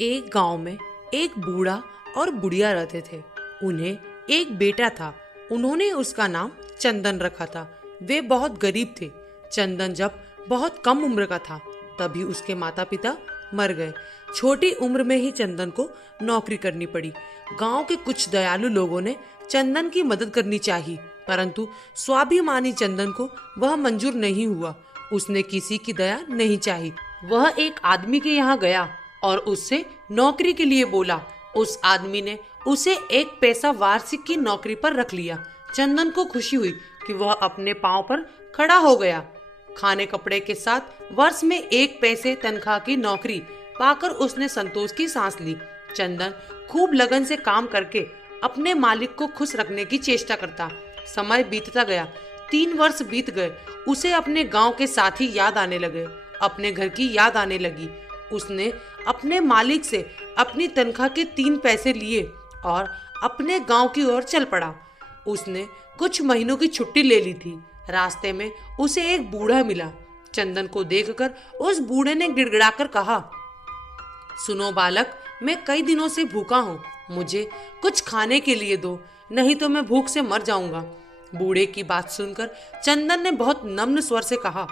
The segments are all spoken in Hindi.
एक गांव में एक बूढ़ा और बुढ़िया रहते थे। उन्हें एक बेटा था। उन्होंने उसका नाम चंदन रखा था। वे बहुत गरीब थे। चंदन जब बहुत कम उम्र का था तभी उसके माता पिता मर गए। छोटी उम्र में ही चंदन को नौकरी करनी पड़ी। गांव के कुछ दयालु लोगों ने चंदन की मदद करनी चाहिए, परंतु स्वाभिमानी चंदन को वह मंजूर नहीं हुआ। उसने किसी की दया नहीं चाही। वह एक आदमी के यहाँ गया और उससे नौकरी के लिए बोला। उस आदमी ने उसे एक पैसा वार्षिक की नौकरी पर रख लिया। चंदन को खुशी हुई कि वह अपने पांव पर खड़ा हो गया। खाने कपड़े के साथ वर्ष में एक पैसे तनख्वाह की नौकरी पाकर उसने संतोष की सांस ली। चंदन खूब लगन से काम करके अपने मालिक को खुश रखने की चेष्टा करता। समय बीतता गया। 3 वर्ष बीत गए। उसे अपने गांव के साथी याद आने लगे। अपने घर की याद आने लगी। उसने अपने मालिक से अपनी तनख्वाह के 3 पैसे लिए और अपने गांव की ओर चल पड़ा। उसने कुछ महीनों की छुट्टी ले ली थी। रास्ते में उसे एक बूढ़ा मिला। चंदन को देखकर उस बूढ़े ने गिड़गिड़ाकर कहा, सुनो बालक, मैं कई दिनों से भूखा हूँ। मुझे कुछ खाने के लिए दो, नहीं तो मैं भूख से मर जाऊंगा। बूढ़े की बात सुनकर चंदन ने बहुत नम्र स्वर से कहा,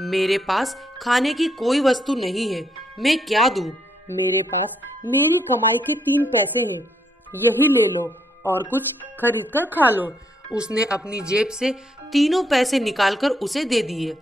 मेरे पास खाने की कोई वस्तु नहीं है, मैं क्या दूं? मेरे पास मेरी कमाई के 3 पैसे हैं, यही ले लो और कुछ खरीद कर खा लो। उसने अपनी जेब से 3 पैसे निकालकर उसे दे दिए।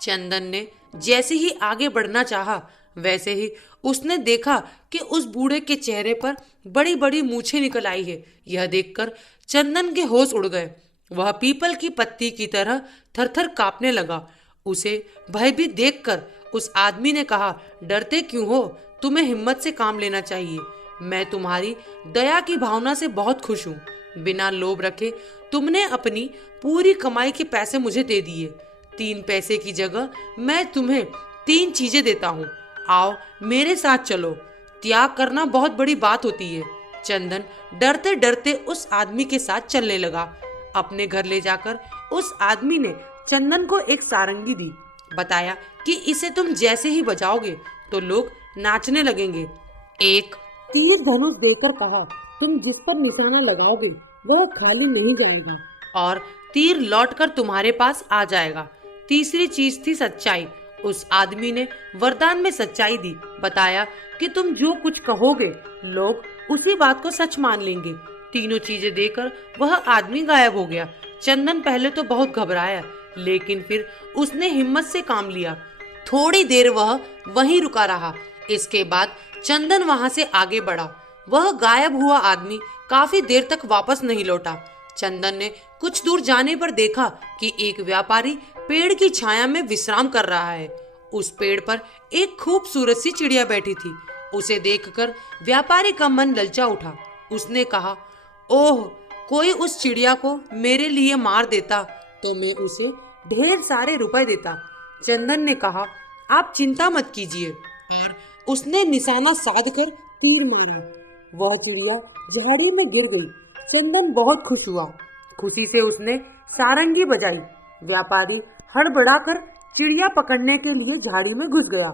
चंदन ने जैसे ही आगे बढ़ना चाहा, वैसे ही उसने देखा कि उस बूढ़े के चेहरे पर बड़ी बड़ी मूछें निकल आई है। यह देखकर चंदन के होश उड़ गए। वह पीपल की पत्ती की तरह थरथर कांपने लगा। उसे भयभीत देखकर उस आदमी ने कहा, डरते क्यों हो? तुम्हें हिम्मत से काम लेना चाहिए। मैं तुम्हारी दया की भावना से बहुत खुश हूँ। बिना लोभ रखे तुमने अपनी पूरी कमाई के पैसे मुझे दे दिए। 3 पैसे की जगह मैं तुम्हें 3 चीजें देता हूँ। आओ मेरे साथ चलो। त्याग करना बहुत बड़ी बात होती है। चंदन डरते डरते उस आदमी के साथ चलने लगा। अपने घर ले जाकर उस आदमी ने चंदन को एक सारंगी दी। बताया कि इसे तुम जैसे ही बजाओगे तो लोग नाचने लगेंगे। एक तीर धनुष देकर कहा, तुम जिस पर निशाना लगाओगे वह खाली नहीं जाएगा और तीर लौटकर तुम्हारे पास आ जाएगा। तीसरी चीज थी सच्चाई। उस आदमी ने वरदान में सच्चाई दी। बताया कि तुम जो कुछ कहोगे लोग उसी बात को सच मान लेंगे। तीनों चीजें देकर वह आदमी गायब हो गया। चंदन पहले तो बहुत घबराया, लेकिन फिर उसने हिम्मत से काम लिया। थोड़ी देर वह वहीं रुका रहा। इसके बाद चंदन वहां से आगे बढ़ा। वह गायब हुआ आदमी काफी देर तक वापस नहीं लौटा। चंदन ने कुछ दूर जाने पर देखा कि एक व्यापारी पेड़ की छाया में विश्राम कर रहा है। उस पेड़ पर एक खूबसूरत सी चिड़िया बैठी थी। उसे देखकर व्यापारी का मन ललचा उठा। उसने कहा, ओह, कोई उस चिड़िया को मेरे लिए मार देता तो मैं उसे ढेर सारे रुपए देता। चंदन ने कहा, आप चिंता मत कीजिए, और उसने निशाना साध कर तीर मारा। वह चिड़िया झाड़ी में गिर गई। चंदन बहुत खुश हुआ। खुशी से उसने सारंगी बजाई। व्यापारी हड़बड़ाकर चिड़िया पकड़ने के लिए झाड़ी में घुस गया।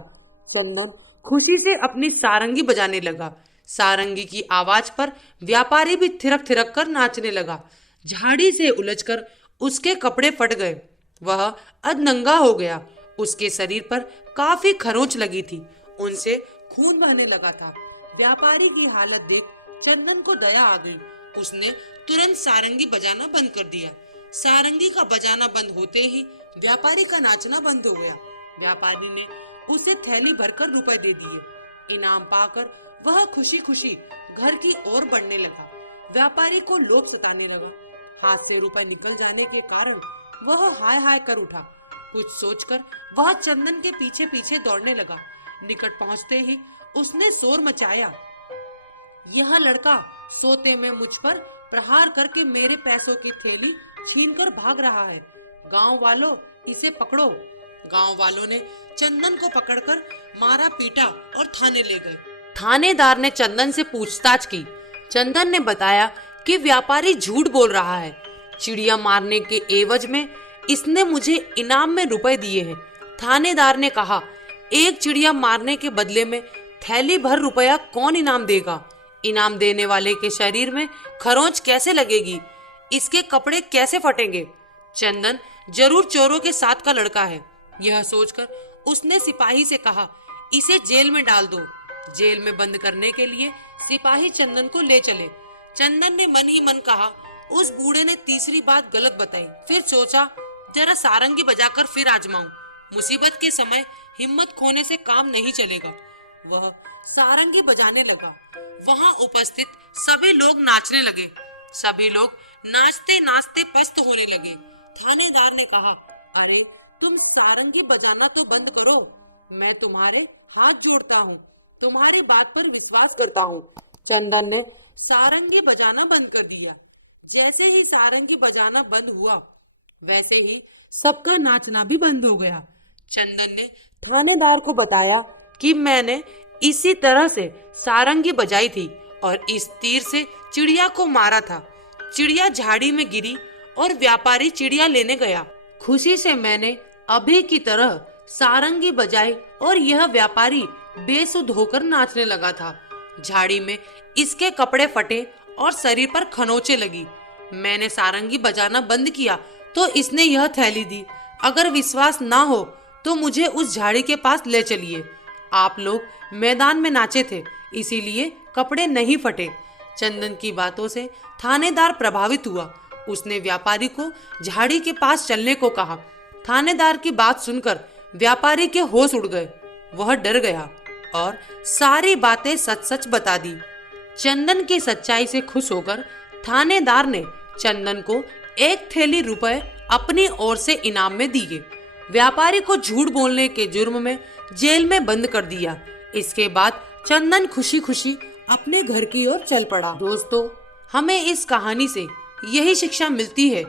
चंदन खुशी से अपनी सारंगी बजाने लगा। सारंगी की आवाज पर व्यापारी भी थिरक थिरक कर नाचने लगा। झाड़ी से उलझकर उसके कपड़े फट गए। वह अधनंगा हो गया। उसके शरीर पर काफी खरोंच लगी थी। उनसे खून बहने लगा था। व्यापारी की हालत देख चंदन को दया आ गई। उसने तुरंत सारंगी बजाना बंद कर दिया। सारंगी का बजाना बंद होते ही व्यापारी का नाचना बंद हो गया। व्यापारी ने उसे थैली भरकर रुपए दे दिए। इनाम पाकर वह खुशी खुशी घर की ओर बढ़ने लगा। व्यापारी को लोभ सताने लगा। हाथ से रुपए निकल जाने के कारण वह हाय हाय कर उठा। कुछ सोचकर वह चंदन के पीछे पीछे दौड़ने लगा। निकट पहुंचते ही उसने शोर मचाया, यह लड़का सोते में मुझ पर प्रहार करके मेरे पैसों की थैली छीनकर भाग रहा है। गांव वालों, इसे पकड़ो। गांव वालों ने चंदन को पकड़कर मारा पीटा और थाने ले गए। थानेदार ने चंदन से पूछताछ की। चंदन ने बताया कि व्यापारी झूठ बोल रहा है। चिड़िया मारने के एवज में इसने मुझे इनाम में रुपए दिए हैं। थानेदार ने कहा, एक चिड़िया मारने के बदले में थैली भर रुपया कौन इनाम देगा? इनाम देने वाले के शरीर में खरोंच कैसे लगेगी? इसके कपड़े कैसे फटेंगे? चंदन जरूर चोरों के साथ का लड़का है। यह सोचकर उसने सिपाही से कहा, इसे जेल में डाल दो। जेल में बंद करने के लिए सिपाही चंदन को ले चले। चंदन ने मन ही मन कहा, उस बूढ़े ने तीसरी बात गलत बताई। फिर सोचा, जरा सारंगी बजाकर फिर आजमाऊं। मुसीबत के समय हिम्मत खोने से काम नहीं चलेगा। वह सारंगी बजाने लगा। वहां उपस्थित सभी लोग नाचने लगे। सभी लोग नाचते नाचते पस्त होने लगे। थानेदार ने कहा, अरे तुम सारंगी बजाना तो बंद करो। मैं तुम्हारे हाथ जोड़ता हूँ, तुम्हारी बात पर विश्वास करता हूँ। चंदन ने सारंगी बजाना बंद कर दिया। जैसे ही सारंगी बजाना बंद हुआ, वैसे ही सबका नाचना भी बंद हो गया। चंदन ने थानेदार को बताया कि मैंने इसी तरह से सारंगी बजाई थी और इस तीर से चिड़िया को मारा था। चिड़िया झाड़ी में गिरी और व्यापारी चिड़िया लेने गया। खुशी से मैंने अभी की तरह सारंगी बजाई और यह व्यापारी बेसुध होकर नाचने लगा था। झाड़ी में इसके कपड़े फटे और शरीर पर खनोचे लगी। मैंने सारंगी बजाना बंद किया तो इसने यह थैली दी। अगर विश्वास ना हो तो मुझे उस झाड़ी के पास ले चलिए। आप लोग मैदान में नाचे थे, इसीलिए कपड़े नहीं फटे। चंदन की बातों से थानेदार प्रभावित हुआ। उसने व्यापारी को झाड़ी के पास चलने को कहा। थानेदार की बात सुनकर व्यापारी के होश उड़ गए। वह डर गया और सारी बातें सच सच बता दी। चंदन की सच्चाई से खुश होकर थानेदार ने चंदन को 1 थैली रुपए अपनी ओर से इनाम में दिए। व्यापारी को झूठ बोलने के जुर्म में जेल में बंद कर दिया। इसके बाद चंदन खुशी खुशी अपने घर की ओर चल पड़ा। दोस्तों, हमें इस कहानी से यही शिक्षा मिलती है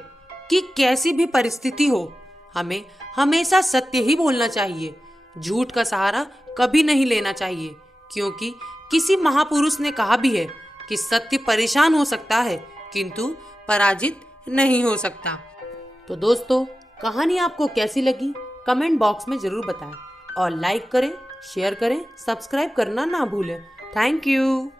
कि कैसी भी परिस्थिति हो, हमें हमेशा सत्य ही बोलना चाहिए। झूठ का सहारा कभी नहीं लेना चाहिए, क्योंकि किसी महापुरुष ने कहा भी है कि सत्य परेशान हो सकता है किंतु पराजित नहीं हो सकता। तो दोस्तों, कहानी आपको कैसी लगी कमेंट बॉक्स में जरूर बताएं और लाइक करें, शेयर करें, सब्सक्राइब करना ना भूलें। Thank you.